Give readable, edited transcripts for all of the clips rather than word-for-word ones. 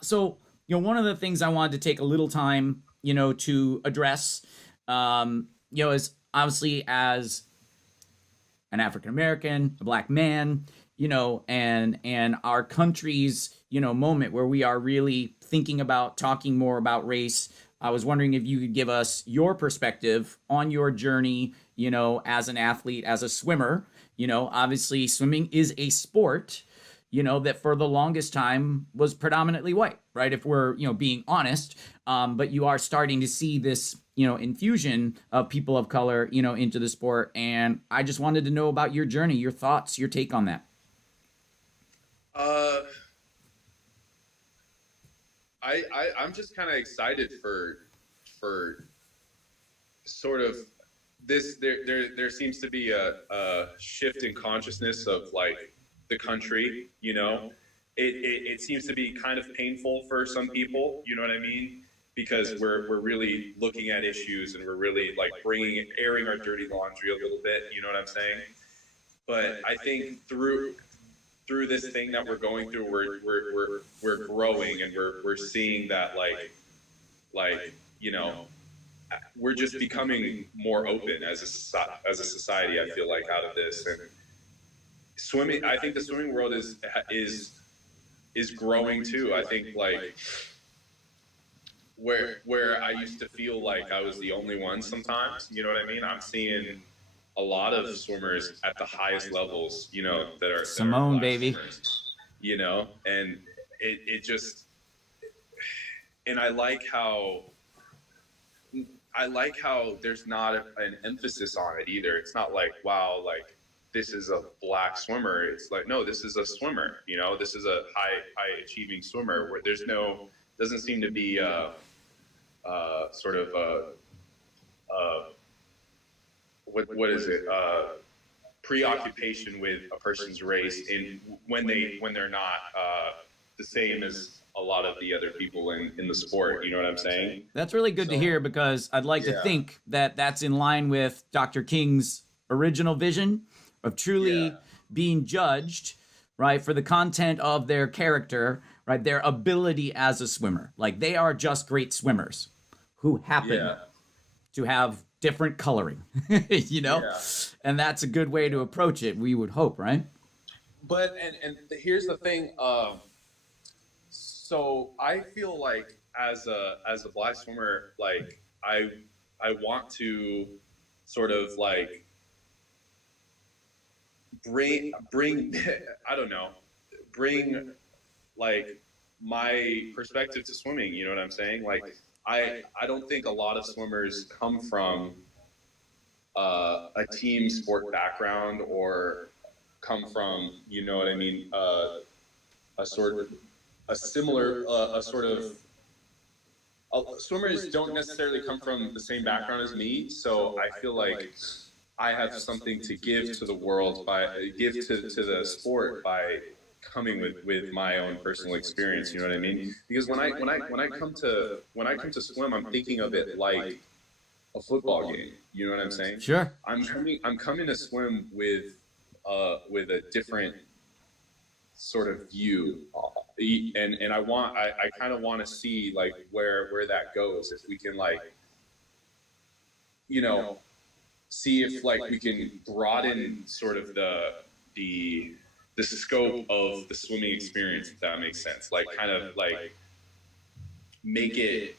So, one of the things I wanted to take a little time, to address, is obviously as an African American, a black man, and our country's, moment where we are really thinking about talking more about race. I was wondering if you could give us your perspective on your journey, as an athlete, as a swimmer. Obviously swimming is a sport, that for the longest time was predominantly white, right? If we're, being honest. But you are starting to see this, infusion of people of color, into the sport. And I just wanted to know about your journey, your thoughts, your take on that. I'm just kind of excited for sort of this. There seems to be a shift in consciousness of like the country. It seems to be kind of painful for some people. You know what I mean? Because we're really looking at issues and we're really like airing our dirty laundry a little bit. You know what I'm saying? But I think through this thing that we're going through, we're growing and we're seeing that we're just becoming more open as a society. I feel like out of this, and swimming, I think the swimming world is growing too. I think like where I used to feel like I was the only one sometimes, you know what I mean? I'm seeing a lot of swimmers at the highest levels, that are Simone, baby, swimmers, and it just, and I like how there's not an emphasis on it either. It's not like, wow, like this is a black swimmer. It's like, no, this is a swimmer, this is a high achieving swimmer, where doesn't seem to be sort of what is it? Preoccupation with a person's race when they're not the same as a lot of the other people in the sport. You know what I'm saying? That's really good to hear, because I'd like to think that that's in line with Dr. King's original vision of truly being judged, right, for the content of their character, right, their ability as a swimmer. Like, they are just great swimmers who happen to have different coloring, and that's a good way to approach it, we would hope, right? But and here's the thing, so I feel like as a black swimmer, like I want to sort of like bring I don't know, bring like my perspective to swimming, you know what I'm saying? Like I don't think a lot of swimmers come from a team sport background, or come from, you know what I mean, swimmers don't necessarily come from the same background as me. So I feel like I have something to give to the world, give to the sport by coming with my own personal experience. You know what I mean? Because when I come to swim, I'm thinking of it like a football game. You know what I'm saying? Sure. I'm coming to swim with a different sort of view, and I kind of want to see like where that goes. If we can like, see if like we can broaden sort of the scope of the swimming experience, if that makes sense. Like kind of like make it.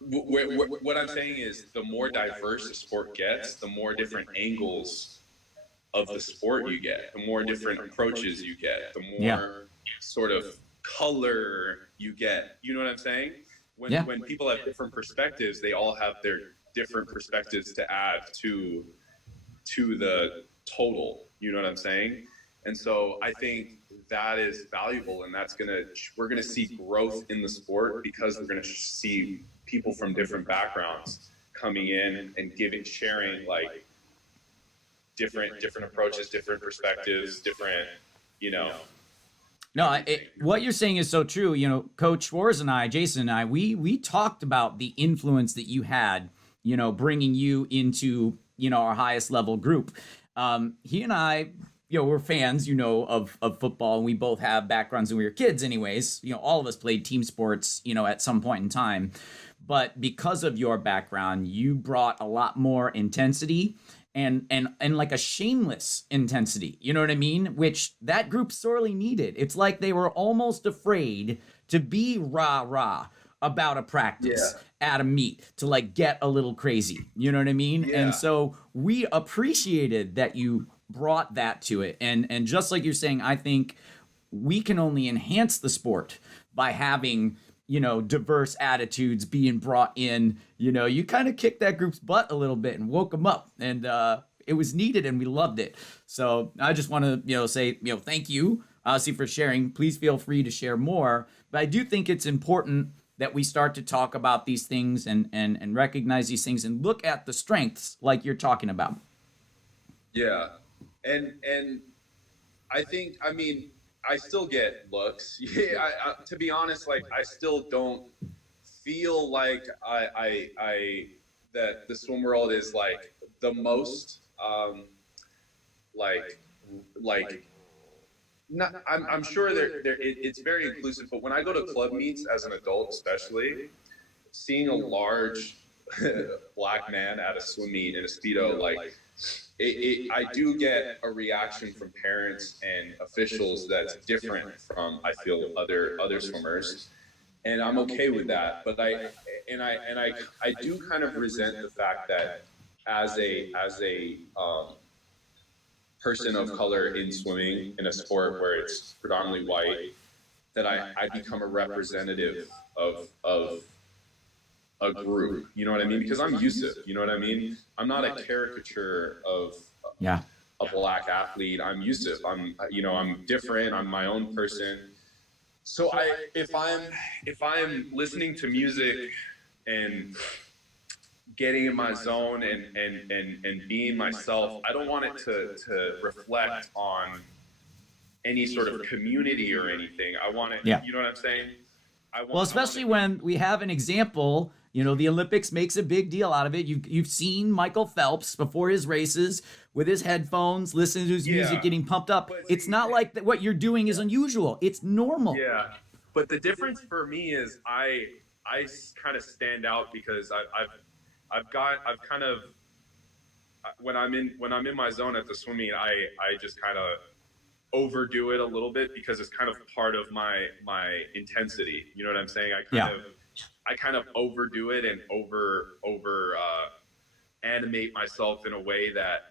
What I'm saying is, the more diverse the sport gets, the more different angles of the sport you get, the more different approaches you get, the more sort of color you get. You know what I'm saying? When people have different perspectives, they all have their different perspectives to add to the total. You know what I'm saying? And so I think that is valuable, and we're gonna see growth in the sport, because we're gonna see people from different backgrounds coming in and sharing like different approaches, different perspectives, different, No, what you're saying is so true. Coach Schwarz and I, Jason and I, we talked about the influence that you had, bringing you into our highest level group. He and I, we're fans, of football, and we both have backgrounds when we were kids anyways. All of us played team sports, at some point in time. But because of your background, you brought a lot more intensity and like a shameless intensity. You know what I mean? Which that group sorely needed. It's like they were almost afraid to be rah-rah about a practice at a meet, to like get a little crazy. You know what I mean? Yeah. And so we appreciated that you brought that to it. And just like you're saying, I think we can only enhance the sport by having, diverse attitudes being brought in. You kind of kicked that group's butt a little bit and woke them up, and it was needed, and we loved it. So I just want to, say, thank you, obviously, for sharing. Please feel free to share more. But I do think it's important that we start to talk about these things and recognize these things and look at the strengths like you're talking about. Yeah. And I think, I still get looks. Yeah, to be honest, like I still don't feel like that the swim world is like the most like not. I'm sure it's very inclusive, but when I go to club meets as an adult, especially seeing a large black man at a swim meet in a Speedo, like. I do get a reaction from parents and officials that's different from, I feel, other swimmers, and I'm okay with that. But I do kind of resent the fact that as a person of color in swimming in a sport where it's predominantly white, that I become a representative of a group, you know what I mean? Because I'm Yoessef, you know what I mean? I'm not a caricature of a black athlete. I'm Yoessef. I'm different. I'm my own person. So if I'm listening to music and getting in my zone and being myself, I don't want it to reflect on any sort of community or anything. I want it, you know what I'm saying? Well, especially when we have an example, the Olympics makes a big deal out of it. You've seen Michael Phelps before his races with his headphones, listening to his music, getting pumped up. It's not like that. What you're doing is unusual. It's normal. Yeah, but the difference for me is I kind of stand out because I've kind of when I'm in my zone at the swimming, I just kind of overdo it a little bit because it's kind of part of my intensity. You know what I'm saying? I kind of overdo it and over animate myself in a way that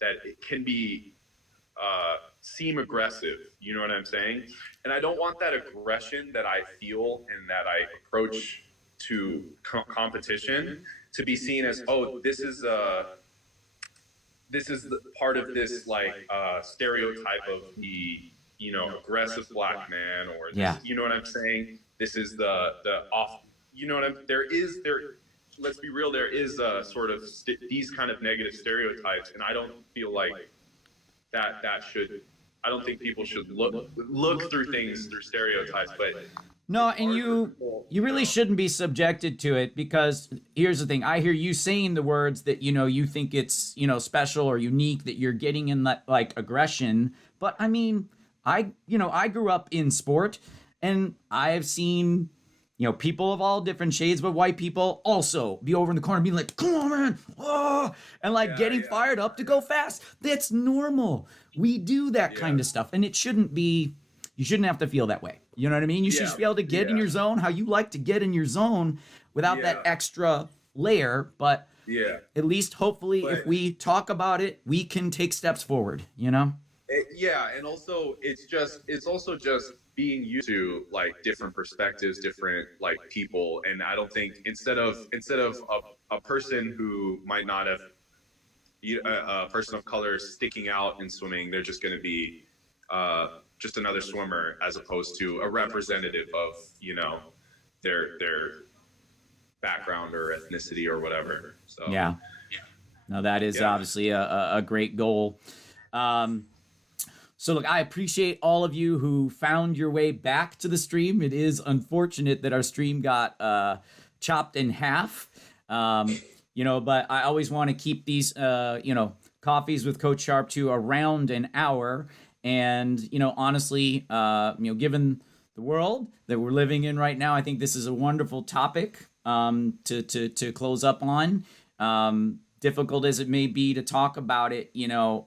it can be seem aggressive. You know what I'm saying? And I don't want that aggression that I feel and that I approach to competition to be seen as, oh, this is the part of this stereotype of the aggressive black man, or this, you know what I'm saying? This is the off. You know what I'm. Let's be real. There is sort of these kind of negative stereotypes, and I don't feel like that should. I don't think people should look through things through stereotypes, but. No, and you really shouldn't be subjected to it, because here's the thing. I hear you saying the words that, you think it's, special or unique, that you're getting in that like aggression. But I mean, I grew up in sport, and I've seen, people of all different shades, but white people also be over in the corner being like, come on, man. Oh, and like getting fired up to go fast. That's normal. We do that kind of stuff, and it shouldn't be, you shouldn't have to feel that way. You know what I mean? You should just be able to get in your zone how you like to get in your zone without that extra layer. But at least hopefully if we talk about it, we can take steps forward, and also it's also just being used to like different perspectives, different like people. And I don't think instead of a person who might not have a person of color sticking out in swimming, they're just going to be just another swimmer, as opposed to a representative of their background or ethnicity or whatever. So no, that is obviously a great goal. So look, I appreciate all of you who found your way back to the stream. It is unfortunate that our stream got chopped in half. But I always want to keep these, coffees with Coach Sharpe to around an hour. And, honestly, given the world that we're living in right now, I think this is a wonderful topic to close up on. Difficult as it may be to talk about it,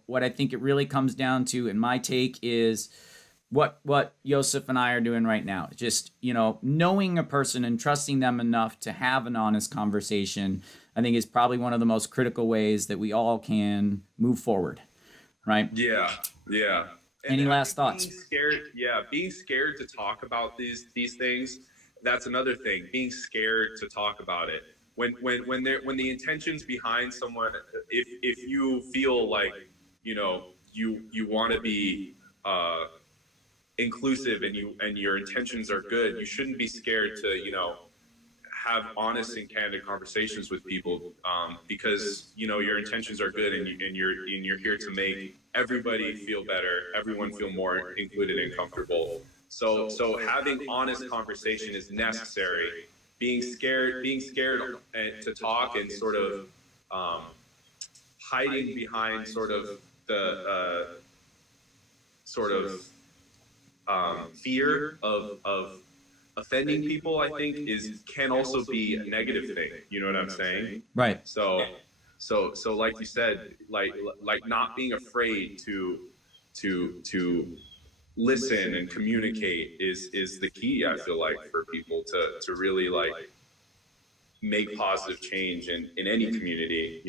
what I think it really comes down to, in my take, is what Yoessef and I are doing right now. Just, knowing a person and trusting them enough to have an honest conversation, I think is probably one of the most critical ways that we all can move forward. Right? Yeah. Yeah. Any last thoughts? Being scared to talk about these things. That's another thing. Being scared to talk about it. When the intentions behind someone, if you feel like you want to be inclusive and your intentions are good, you shouldn't be scared to have honest and candid conversations with people, because your intentions are good, and you're here to make everybody feel better, everyone feel more included and comfortable. So having honest conversation is necessary. Being scared to talk and sort of hiding behind sort of the fear of offending people, I think can also be a negative thing. You know what I'm saying? Right. So like you said, like not being afraid to listen and communicate is the key, I feel like, for people to really like make positive change in any community,